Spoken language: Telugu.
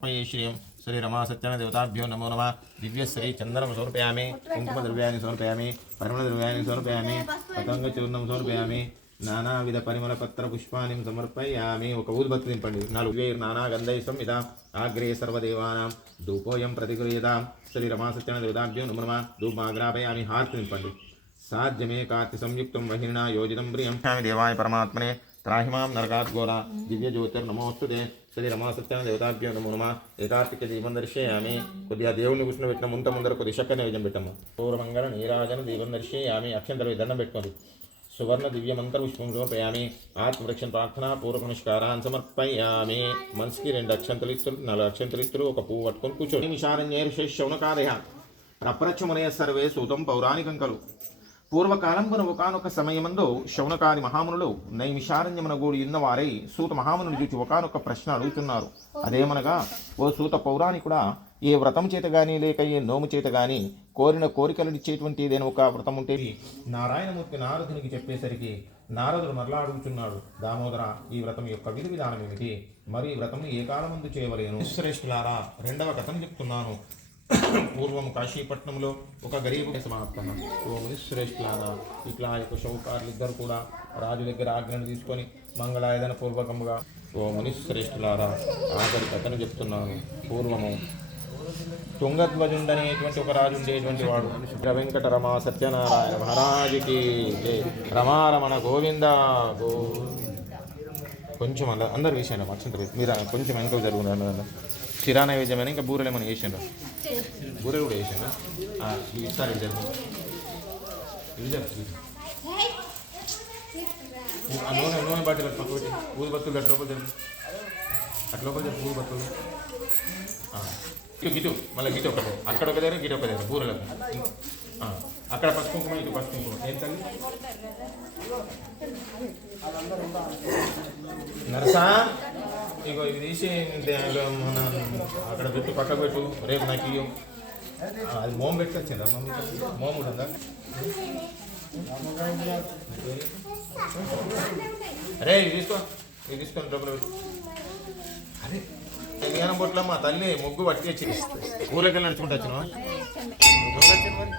श्रियं श्री रमा सत्यन देवताभ्यो नमो नमः दिव्य श्री चंदनम समर्पयामि कुंकुम द्रव्यानि समर्पयामि परिमल द्रव्यानि समर्पयामि पतंग चूर्णं समर्पयामि नानाविध परिमल पत्र पुष्पाणि समर्पयामि ఒక ఊదుబత్తి నింపండి నాలుగు నానా గంధై సంవిద ఆగ్రే సర్వదేవానాం ధూపోయం ప్రతిగృహ్యతాం శ్రీ రమా సత్యన దేవతాభ్యో నమో నమః ధూపమాగ్రాపయామి హారతి నింపండి సాధ్యమే కార్తి సంయుక్తం వహినా యోజితం ప్రియం దేవాయ పరమాత్మనే त्राहिमां नरकात् घोरा दिव्य ज्योतिर्नमोस्तुते श्री रमा सत्यन देवताभ्यो नमो नमः एकार्तिक दीपं दर्शयामि కొద్దిగా దేవుని కూర్చుని పెట్టిన ముందర కొద్ది చక్కని నైవేద్యం పెట్టాము పూర్వమంగళ నీరాజన దీపం దర్శయామి అక్షంతలు దండం పెట్టుకోండి సువర్ణ దివ్య మంత్ర పుష్పం సమర్పయామి ఆత్మరక్షణ ప్రార్థన పూర్వక నమస్కారాన్ని సమర్పయామి మనసుకి 2 అక్షంతలు ఇస్తారు 4 అక్షంతలు ఇస్తారు ఒక పువ్వు పట్టుకొని కూర్చోండి నిమిషారణ్యేర్ష శౌనకాదయ ప్రప్రచ్చమునయ సర్వే సూతం పౌరాణికం కలు పూర్వకాలంబున ఒకనొక సమయమందు శౌనకాది మహామునులు నైమిషారణ్యమున గూడి ఉన్నవారై సూత మహామునులు చూచి ఒకనొక ప్రశ్న అడుగుతున్నారు. అదేమనగా, ఓ సూత పౌరాణికుడా, ఏ వ్రతం చేత గాని లేక ఏ నోము చేత గాని కోరిన కోరికలనిచ్చేటువంటి ఏదైనా ఒక వ్రతం ఉంటే నారాయణమూర్తి నారదునికి చెప్పేసరికి నారదుడు మరలా అడుగుతున్నాడు, దామోదర, ఈ వ్రతం యొక్క విధి విధానం ఏమిటి? మరి ఈ వ్రతం ఏ కాలమందు చేయవలేను? శ్రేష్ఠులారా, 2వ కథను చెప్తున్నాను. పూర్వం కాశీపట్నంలో ఒక గరీబు సమాప్తం. ఓ మునిశ్రేష్ఠులారా, ఇట్లా యొక్క షౌకారులు ఇద్దరు కూడా రాజు దగ్గర ఆజ్ఞను తీసుకొని మంగళాయదన పూర్వకముగా ఓ మునిశ్రేష్ఠులారా, ఆఖరి కథను చెప్తున్నాను. పూర్వము తుంగధ్వజుండనేటువంటి ఒక రాజు ఉండేటువంటి వాడు. వెంకట రమా సత్యనారాయణ మహారాజుకి రమారమణ గోవింద గో. కొంచెం అందరు వేసాను అక్షంతలు, మీరు కొంచెం వెనక జరుగుతుంది. చిరా నైవేద్యమైన ఇంకా బూరెలు ఏమైనా వేసాను, బూరెలు కూడా వేసాను. ఇస్తారు ఇది జరుగుతుంది, ఇది జరుగుతుంది. నూనె బాటిల్ పక్క పెట్టి ఊది బత్తులు అట్లా లోపల జరుగు, అట్లా లోపల జరుగు ఊది బత్తులు. గిటు మళ్ళీ గిటు ఒకటి, అక్కడ ఒక దగ్గర గిటు ఒక దగ్గర బూరెలకు. అక్కడ పసుపు కుంకుమ, ఇటు పసుపు కుంకుమ. ఏం తల్లి నరసా, ఇగో ఇవి తీసి మన అక్కడ పెట్టు, పక్కకు పెట్టు. రేపు నాకు ఇయ్యు. అది మోమ పెట్టుకొచ్చిందా మమ్మీ? మోమ కూడా ఉందా? అరే ఇవి తీసుకో, ఇవి తీసుకొని డబ్బులు పెట్టు. అరే జ్ఞానం పొట్ల మా తల్లి ముగ్గు పట్టి వచ్చి ఊరేకెళ్ళి నడుచుకుంటూ వచ్చినా మరి